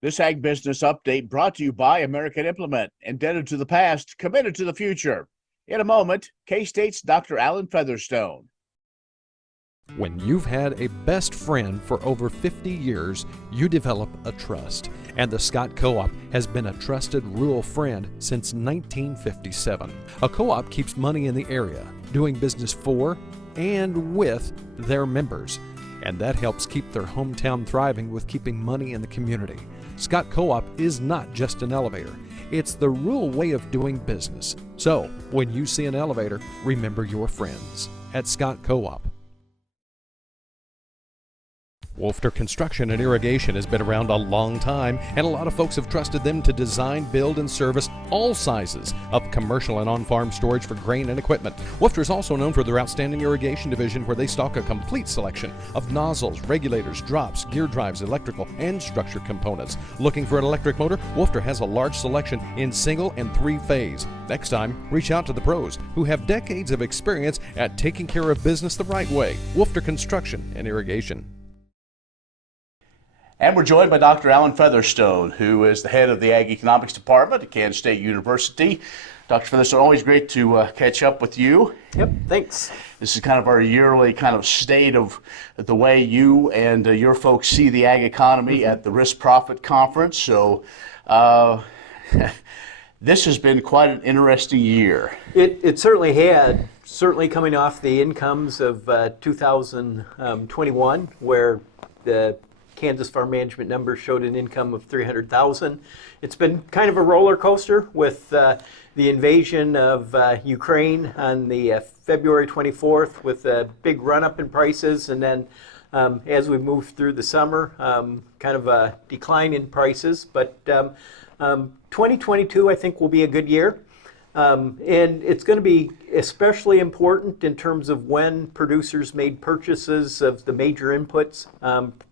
This Ag Business Update brought to you by American Implement, indebted to the past, committed to the future. In a moment, K-State's Dr. Alan Featherstone. When you've had a best friend for over 50 years, you develop a trust. And the Scott Co-op has been a trusted rural friend since 1957. A co-op keeps money in the area, doing business for and with their members. And that helps keep their hometown thriving with keeping money in the community. Scott Co-op is not just an elevator. It's the rural way of doing business. So, when you see an elevator, remember your friends at Scott Co-op. Wolfter Construction and Irrigation has been around a long time, and a lot of folks have trusted them to design, build, and service all sizes of commercial and on-farm storage for grain and equipment. Wolfter is also known for their outstanding irrigation division, where they stock a complete selection of nozzles, regulators, drops, gear drives, electrical, and structure components. Looking for an electric motor? Wolfter has a large selection in single and three-phase. Next time, reach out to the pros who have decades of experience at taking care of business the right way. Wolfter Construction and Irrigation. And we're joined by Dr. Alan Featherstone, who is the head of the Ag Economics Department at Kansas State University. Dr. Featherstone, always great to catch up with you. Yep, thanks. This is kind of our yearly kind of state of the way you and your folks see the ag economy at the Risk Profit Conference. So this has been quite an interesting year. It certainly had, certainly coming off the incomes of 2021, where the Kansas Farm Management numbers showed an income of $300,000. It's been kind of a roller coaster with the invasion of Ukraine on the February 24th, with a big run-up in prices, and then as we move through the summer, kind of a decline in prices. But 2022, I think, will be a good year. And it's going to be especially important in terms of when producers made purchases of the major inputs,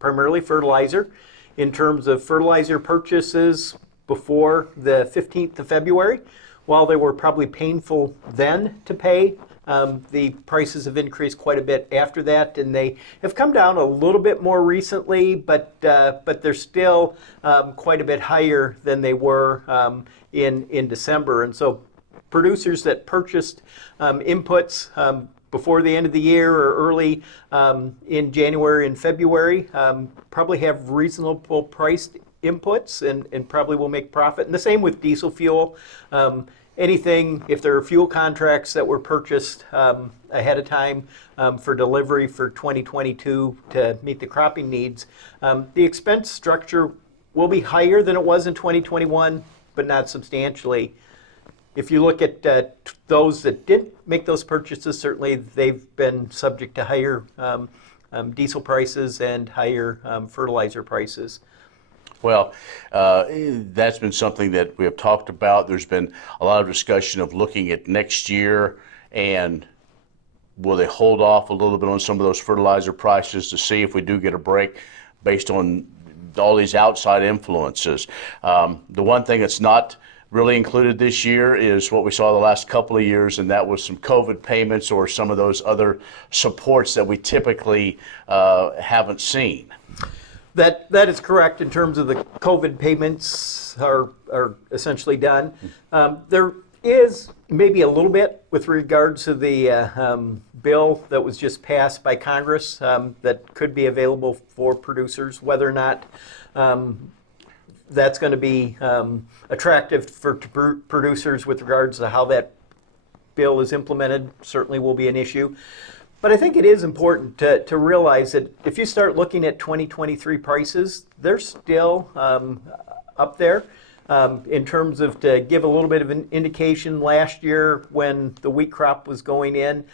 primarily fertilizer. In terms of fertilizer purchases before the 15th of February, while they were probably painful then to pay, the prices have increased quite a bit after that, and they have come down a little bit more recently, but they're still quite a bit higher than they were in December. And so producers that purchased inputs before the end of the year or early in January and February probably have reasonable priced inputs and probably will make profit. And the same with diesel fuel. Anything, if there are fuel contracts that were purchased ahead of time for delivery for 2022 to meet the cropping needs, the expense structure will be higher than it was in 2021, but not substantially. If you look at those that did make those purchases, certainly they've been subject to higher diesel prices and higher fertilizer prices. Well, that's been something that we have talked about. There's been a lot of discussion of looking at next year, and will they hold off a little bit on some of those fertilizer prices to see if we do get a break based on all these outside influences. The one thing that's not really included this year is what we saw the last couple of years, and that was some COVID payments or some of those other supports that we typically haven't seen. That is correct in terms of the COVID payments are essentially done. There is maybe a little bit with regards to the bill that was just passed by Congress that could be available for producers. Whether or not that's going to be attractive for producers with regards to how that bill is implemented certainly will be an issue. But I think it is important to realize that if you start looking at 2023 prices, they're still up there. In terms of, to give a little bit of an indication, last year when the wheat crop was going in,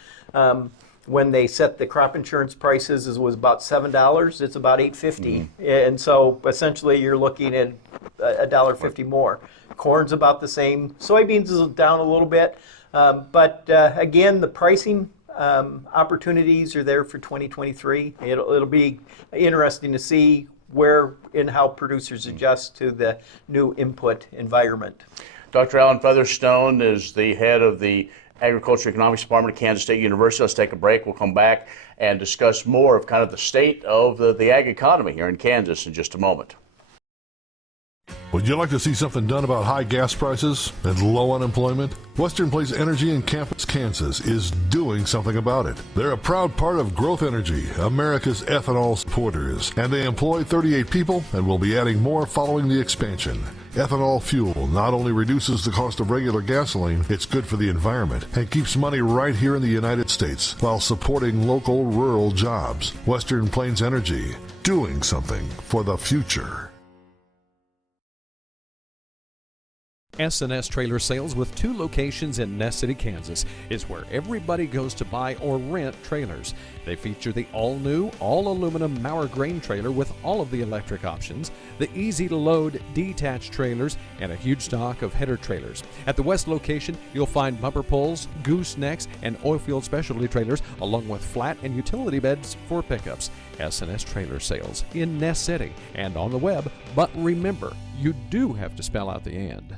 when they set the crop insurance prices, it was about $7. It's about $8.50, and so essentially you're looking at $1.50 more. Corn's about the same. Soybeans is down a little bit, but again, the pricing opportunities are there for 2023. It'll be interesting to see where and how producers adjust to the new input environment. Dr. Alan Featherstone is the head of the Agriculture Economics Department at Kansas State University. Let's take a break. We'll come back and discuss more of kind of the state of the ag economy here in Kansas in just a moment. Would you like to see something done about high gas prices and low unemployment? Western Place Energy in Campus, Kansas is doing something about it. They're a proud part of Growth Energy, America's ethanol supporters, and they employ 38 people and will be adding more following the expansion. Ethanol fuel not only reduces the cost of regular gasoline, it's good for the environment and keeps money right here in the United States while supporting local rural jobs. Western Plains Energy, doing something for the future. S&S Trailer Sales, with 2 locations in Ness City, Kansas, is where everybody goes to buy or rent trailers. They feature the all-new, all-aluminum Mauer grain trailer with all of the electric options, the easy-to-load detached trailers, and a huge stock of header trailers. At the West location, you'll find bumper pulls, goosenecks, and oilfield specialty trailers, along with flat and utility beds for pickups. S&S Trailer Sales in Ness City and on the web, but remember, you do have to spell out the "and."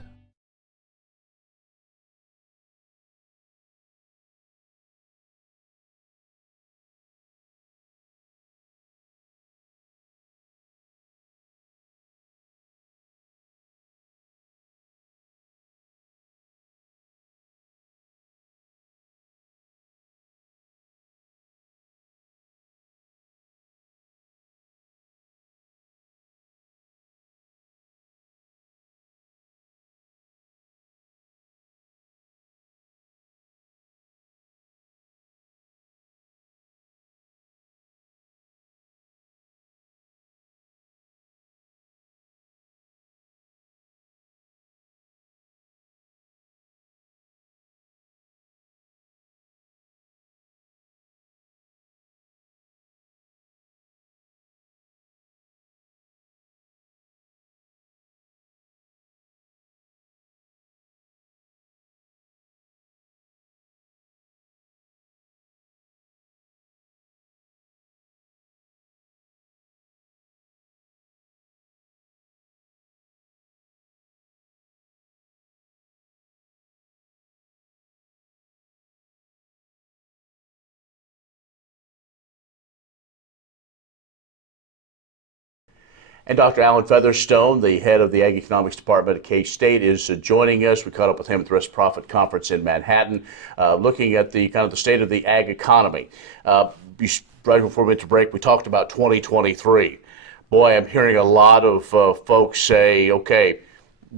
And Dr. Alan Featherstone, the head of the Ag Economics Department at K-State, is joining us. We caught up with him at the Reciprofit Conference in Manhattan, looking at the kind of the state of the ag economy. Right before we went to break, we talked about 2023. Boy, I'm hearing a lot of folks say, okay,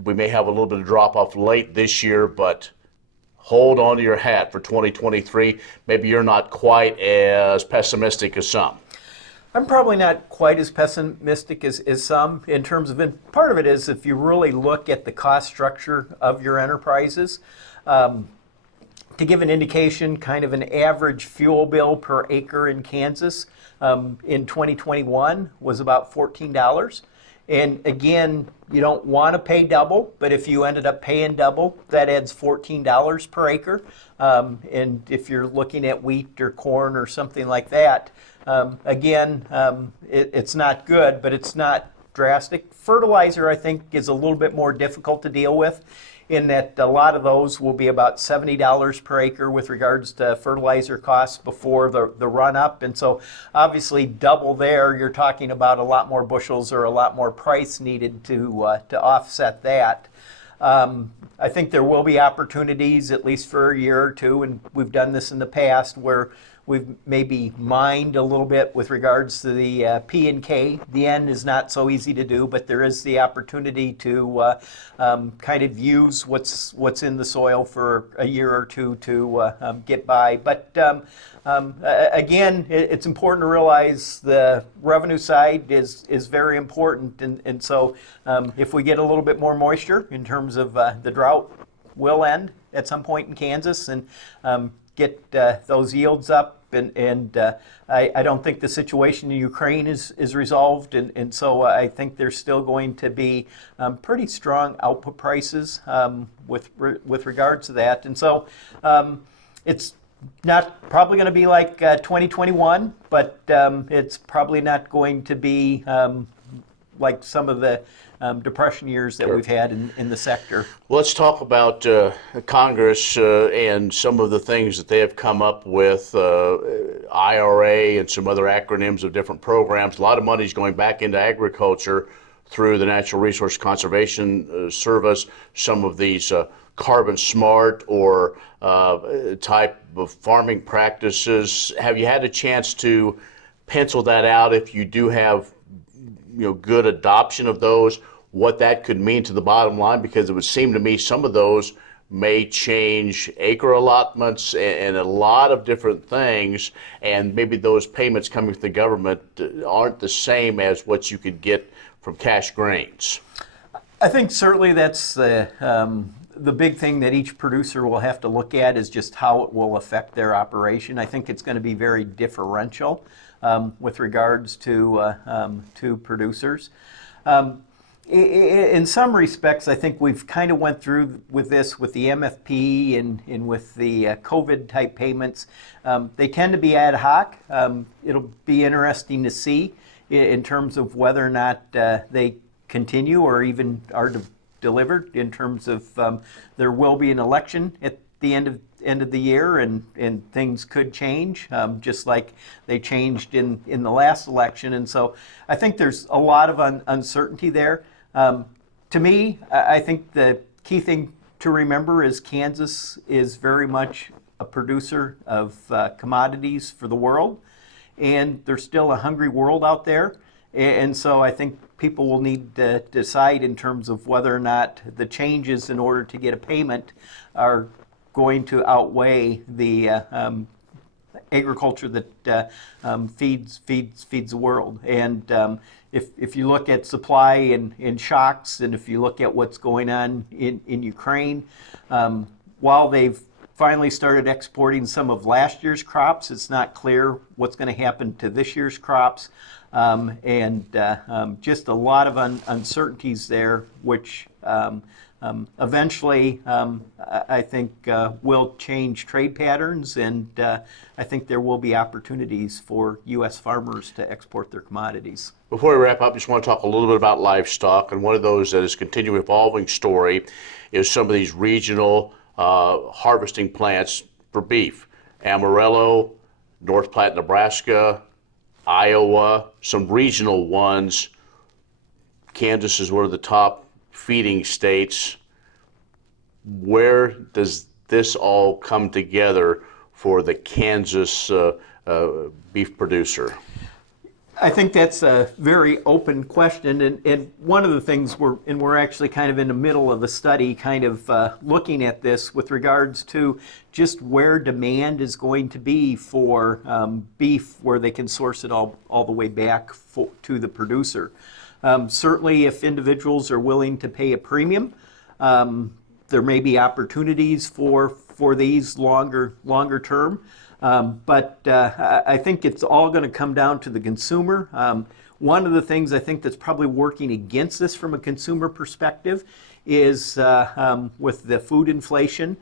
we may have a little bit of drop off late this year, but hold on to your hat for 2023. Maybe you're not quite as pessimistic as some. I'm probably not quite as pessimistic as some in terms of, and part of it is if you really look at the cost structure of your enterprises, to give an indication, kind of an average fuel bill per acre in Kansas in 2021 was about $14. And again, you don't want to pay double, but if you ended up paying double, that adds $14 per acre. And if you're looking at wheat or corn or something like that, it's not good, but it's not drastic. Fertilizer, I think, is a little bit more difficult to deal with in that a lot of those will be about $70 per acre with regards to fertilizer costs before the run-up. And so obviously double there, you're talking about a lot more bushels or a lot more price needed to offset that. I think there will be opportunities, at least for a year or two, and we've done this in the past, where we've maybe mined a little bit with regards to the P and K. The N is not so easy to do, but there is the opportunity to kind of use what's in the soil for a year or two to get by. But again, it's important to realize the revenue side is very important, and so if we get a little bit more moisture in terms of the drought will end at some point in Kansas and get those yields up. And I don't think the situation in Ukraine is resolved, and so I think there's still going to be pretty strong output prices with regards to that. And so it's not probably going to be like 2021, but it's probably not going to be like some of the depression years that we've had in the sector. Well, let's talk about Congress and some of the things that they have come up with, IRA and some other acronyms of different programs. A lot of money is going back into agriculture through the Natural Resource Conservation Service some of these carbon smart or type of farming practices. Have you had a chance to pencil that out if you do have good adoption of those, what that could mean to the bottom line? Because it would seem to me some of those may change acre allotments and a lot of different things, and maybe those payments coming from the government aren't the same as what you could get from cash grains. I think certainly that's the big thing that each producer will have to look at is just how it will affect their operation. I think it's going to be very differential with regards to producers. In some respects, I think we've kind of went through with this with the MFP and with the COVID type payments. They tend to be ad hoc. It'll be interesting to see in terms of whether or not they continue or even are delivered. In terms of there will be an election at the end of the year, and things could change, just like they changed in the last election. And so I think there's a lot of uncertainty there. To me, I think the key thing to remember is Kansas is very much a producer of commodities for the world, and there's still a hungry world out there. And so I think people will need to decide in terms of whether or not the changes in order to get a payment are going to outweigh the agriculture that feeds the world. And if you look at supply and shocks, and if you look at what's going on in Ukraine, while they've finally started exporting some of last year's crops, it's not clear what's going to happen to this year's crops. And just a lot of uncertainties there, which eventually I think will change trade patterns, and I think there will be opportunities for U.S. farmers to export their commodities. Before we wrap up, I just want to talk a little bit about livestock, and one of those that is a continuing evolving story is some of these regional harvesting plants for beef. Amarillo, North Platte, Nebraska, Iowa, some regional ones. Kansas is one of the top feeding states. Where does this all come together for the Kansas beef producer? I think that's a very open question, and one of the things we're actually kind of in the middle of a study kind of looking at this with regards to just where demand is going to be for beef, where they can source it all the way back to the producer. Certainly if individuals are willing to pay a premium, there may be opportunities for these longer term. But I think it's all going to come down to the consumer. One of the things I think that's probably working against this from a consumer perspective is with the food inflation,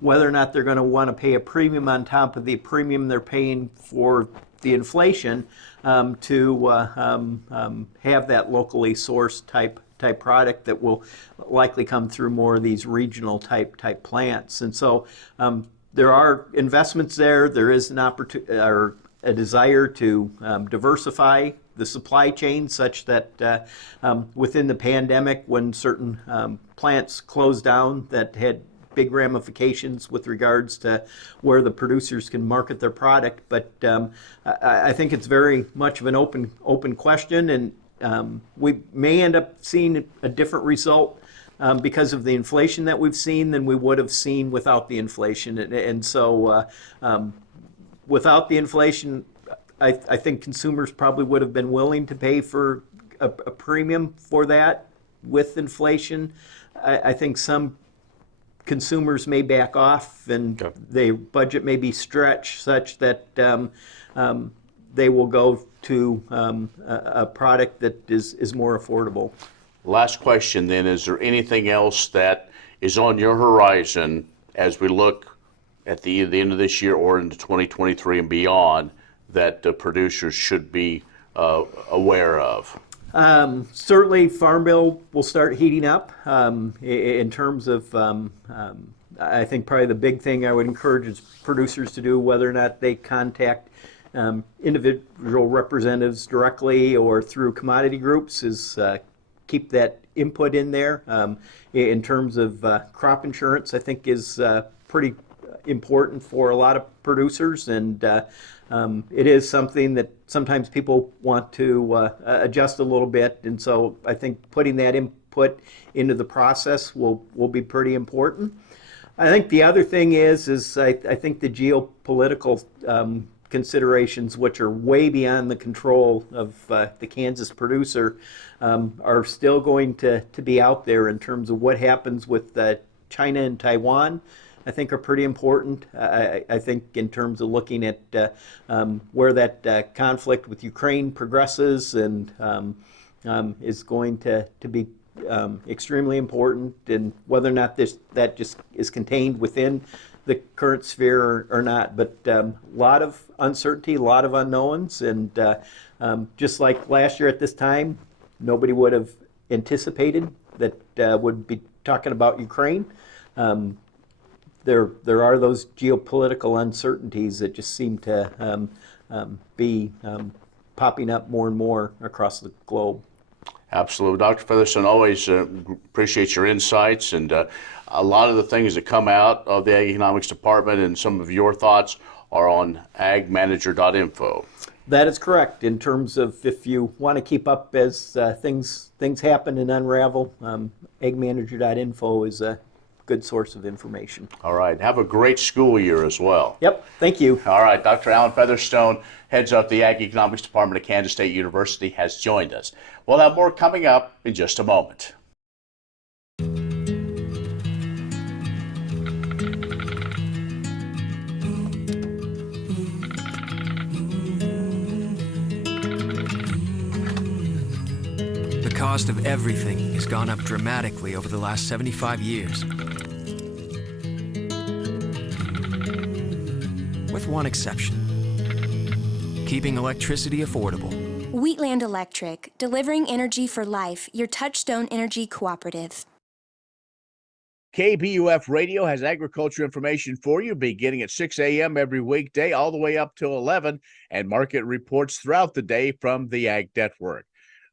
whether or not they're going to want to pay a premium on top of the premium they're paying for the inflation to have that locally sourced type product that will likely come through more of these regional type plants. And so there are investments there. There is an opportunity or a desire to diversify the supply chain such that within the pandemic, when certain plants closed down that had big ramifications with regards to where the producers can market their product. But I think it's very much of an open question, and we may end up seeing a different result because of the inflation that we've seen than we would have seen without the inflation. And so without the inflation, I think consumers probably would have been willing to pay for a premium for that. With inflation, I think some consumers may back off, and their budget may be stretched such that they will go to a product that is more affordable. Last question then, is there anything else that is on your horizon as we look at the end of this year or into 2023 and beyond that producers should be aware of? Certainly Farm Bill will start heating up in terms of, I think probably the big thing I would encourage producers to do, whether or not they contact individual representatives directly or through commodity groups, is keep that input in there. In terms of crop insurance, I think is pretty important for a lot of producers, and it is something that sometimes people want to adjust a little bit, and so I think putting that input into the process will be pretty important. I think the other thing is I think the geopolitical considerations, which are way beyond the control of the Kansas producer, are still going to be out there in terms of what happens with China and Taiwan. I think are pretty important. I think in terms of looking at where that conflict with Ukraine progresses and is going to be extremely important, and whether or not that just is contained within the current sphere or not. But a lot of uncertainty, a lot of unknowns, and just like last year at this time, nobody would have anticipated that would be talking about Ukraine. There are those geopolitical uncertainties that just seem to be popping up more and more across the globe. Absolutely. Dr. Featherstone, always appreciate your insights, and a lot of the things that come out of the Ag Economics Department and some of your thoughts are on agmanager.info. That is correct. In terms of if you want to keep up as things happen and unravel, agmanager.info is a good source of information. All right. Have a great school year as well. Yep. Thank you. All right. Dr. Alan Featherstone, heads up the Ag Economics Department at Kansas State University, has joined us. We'll have more coming up in just a moment. The cost of everything has gone up dramatically over the last 75 years. With one exception: keeping electricity affordable. Wheatland Electric, delivering energy for life, your Touchstone Energy Cooperative. KBUF Radio has agriculture information for you beginning at 6 a.m. every weekday all the way up till 11, and market reports throughout the day from the Ag Network.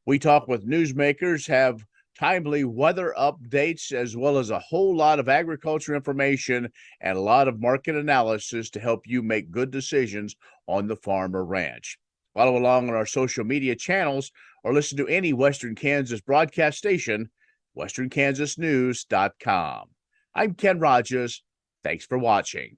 We talk with newsmakers, have timely weather updates, as well as a whole lot of agriculture information and a lot of market analysis to help you make good decisions on the farm or ranch. Follow along on our social media channels or listen to any Western Kansas broadcast station, westernkansasnews.com. I'm Ken Rogers. Thanks for watching.